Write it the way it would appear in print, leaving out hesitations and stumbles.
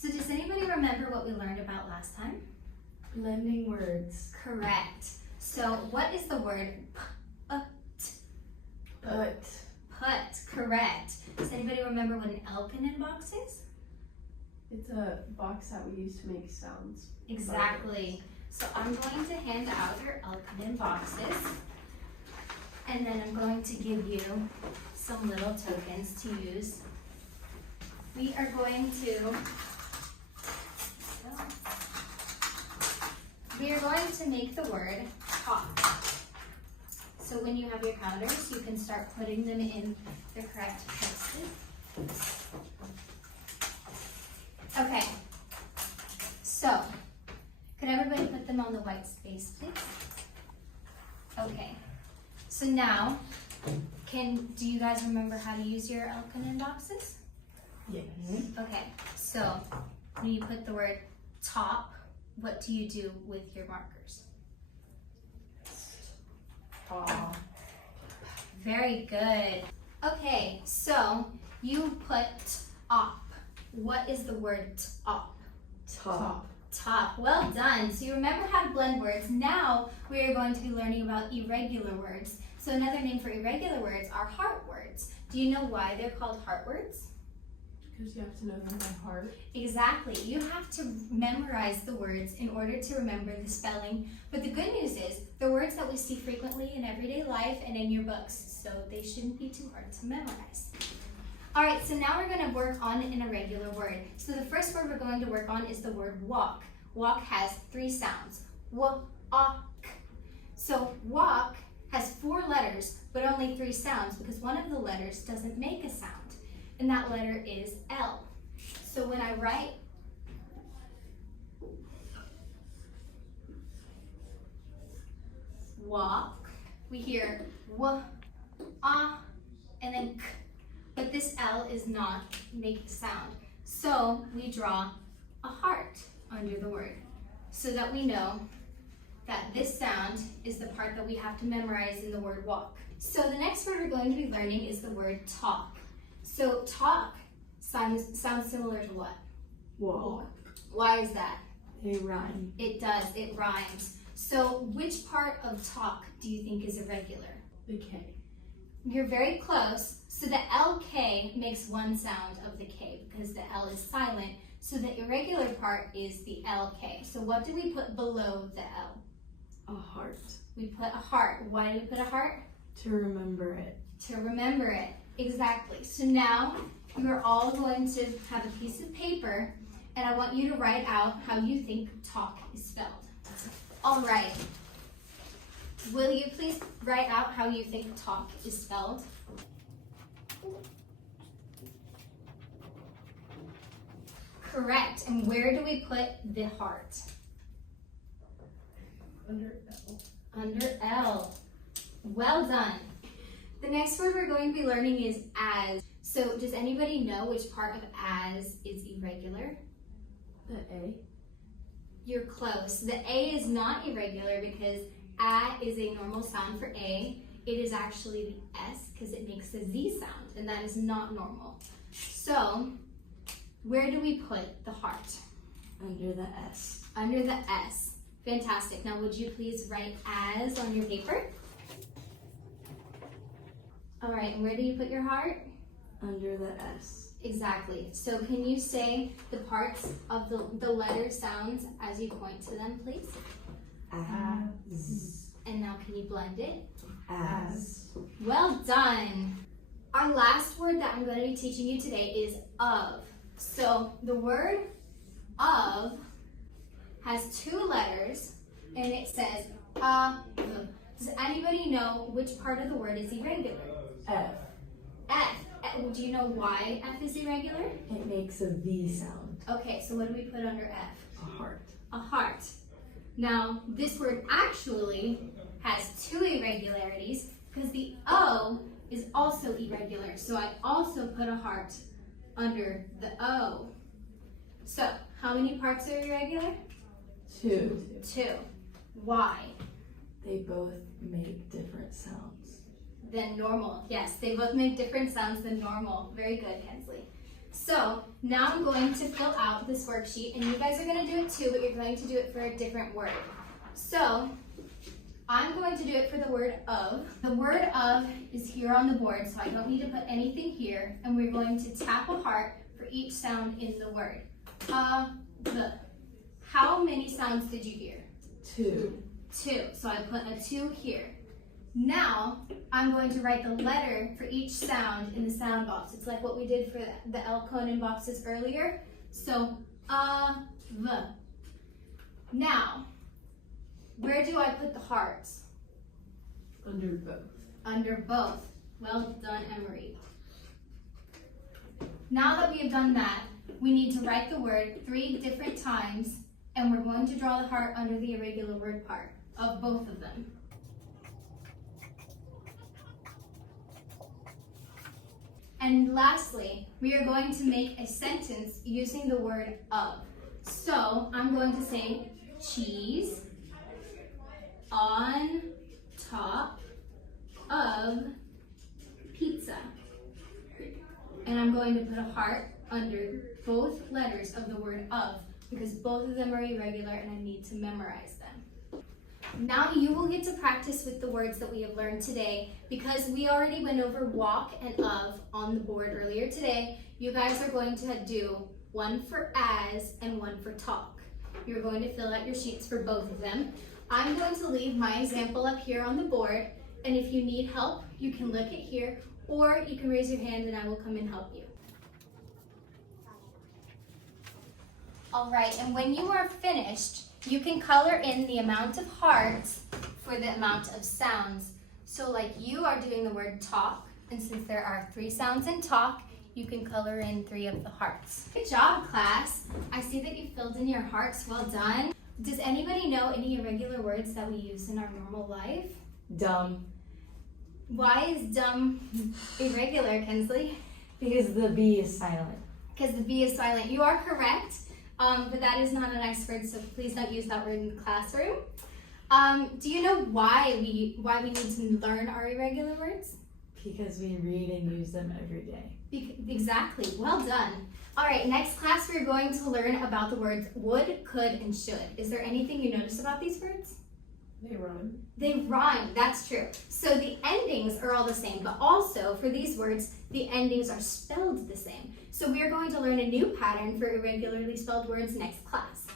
So does anybody remember what we learned about last time? Blending words. Correct. So what is the word put? Put, correct. Does anybody remember what an Elkin box is? It's a box that we use to make sounds. Exactly. So I'm going to hand out your Elkin boxes, and then I'm going to give you some little tokens to use. We are going to make the word talk. So when you have your counters, you can start putting them in the correct places. Okay, so could everybody put them on the white space, please? Okay, so now, do you guys remember how to use your Elkin boxes? Yes. Okay, so when you put the word top, what do you do with your markers? Very good. Okay, so you put op. What is the word top? Top. Top. Well done. So you remember how to blend words. Now we are going to be learning about irregular words. So another name for irregular words are heart words. Do you know why they're called heart words? Because you have to know them by heart. Exactly. You have to memorize the words in order to remember the spelling. But the good news is, they're words that we see frequently in everyday life and in your books, so they shouldn't be too hard to memorize. All right, so now we're going to work on an irregular word. So the first word we're going to work on is the word walk. Walk has 3 sounds. Walk. So walk has 4 letters, but only 3 sounds because one of the letters doesn't make a sound. And that letter is L. So when I write walk, we hear w, and then k, but this L is not making sound. So we draw a heart under the word so that we know that this sound is the part that we have to memorize in the word walk. So the next word we're going to be learning is the word talk. So talk sounds similar to what? Walk. Why is that? They rhyme. It does, it rhymes. So which part of talk do you think is irregular? The K. You're very close. So the LK makes one sound of the K because the L is silent. So the irregular part is the LK. So what do we put below the L? A heart. We put a heart. Why do we put a heart? To remember it. To remember it. Exactly. So now you're all going to have a piece of paper and I want you to write out how you think talk is spelled. All right. Will you please write out how you think talk is spelled? Correct. And where do we put the heart? Under L. Under L. Well done. The next word we're going to be learning is as. So does anybody know which part of as is irregular? The A. You're close. The A is not irregular because A is a normal sound for A. It is actually the S because it makes a Z sound, and that is not normal. So where do we put the heart? Under the S. Under the S. Fantastic. Now would you please write as on your paper? All right, and where do you put your heart? Under the S. Exactly. So can you say the parts of the letter sounds as you point to them, please? As. And now can you blend it? As. Well done. Our last word that I'm going to be teaching you today is of. So the word of has 2 letters and it says Does anybody know which part of the word is irregular? F. F. Do you know why F is irregular? It makes a V sound. Okay, so what do we put under F? A heart. A heart. Now, this word actually has 2 irregularities because the O is also irregular. So I also put a heart under the O. So, how many parts are irregular? 2. 2. Why? They both make different sounds. Than normal. Yes, they both make different sounds than normal. Very good, Kensley. So now I'm going to fill out this worksheet, and you guys are going to do it too, but you're going to do it for a different word. So I'm going to do it for the word of. The word of is here on the board, so I don't need to put anything here, and we're going to tap a heart for each sound in the word. The. How many sounds did you hear? 2. 2, so I put a 2 here. Now, I'm going to write the letter for each sound in the sound box. It's like what we did for the L Conan boxes earlier. So, V. Now, where do I put the hearts? Under both. Under both. Well done, Emery. Now that we have done that, we need to write the word 3 different times, and we're going to draw the heart under the irregular word part of both of them. And lastly, we are going to make a sentence using the word of. So I'm going to say cheese on top of pizza. And I'm going to put a heart under both letters of the word of because both of them are irregular and I need to memorize them. Now you will get to practice with the words that we have learned today because we already went over walk and of on the board earlier today. You guys are going to do one for as and one for talk. You're going to fill out your sheets for both of them. I'm going to leave my example up here on the board, and if you need help, you can look it here or you can raise your hand and I will come and help you. All right, and when you are finished, you can color in the amount of hearts for the amount of sounds. So like you are doing the word talk, and since there are 3 sounds in talk, you can color in 3 of the hearts. Good job, class. I see that you filled in your hearts. Well done. Does anybody know any irregular words that we use in our normal life? Dumb. Why is dumb irregular, Kinsley? Because the B is silent. Because the B is silent. You are correct. But that is not a nice word, so please don't use that word in the classroom. Do you know why we need to learn our irregular words? Because we read and use them every day. Exactly. Well done. All right, next class we're going to learn about the words would, could, and should. Is there anything you notice about these words? They rhyme. They rhyme, that's true. So the endings are all the same, but also for these words, the endings are spelled the same. So we are going to learn a new pattern for irregularly spelled words next class.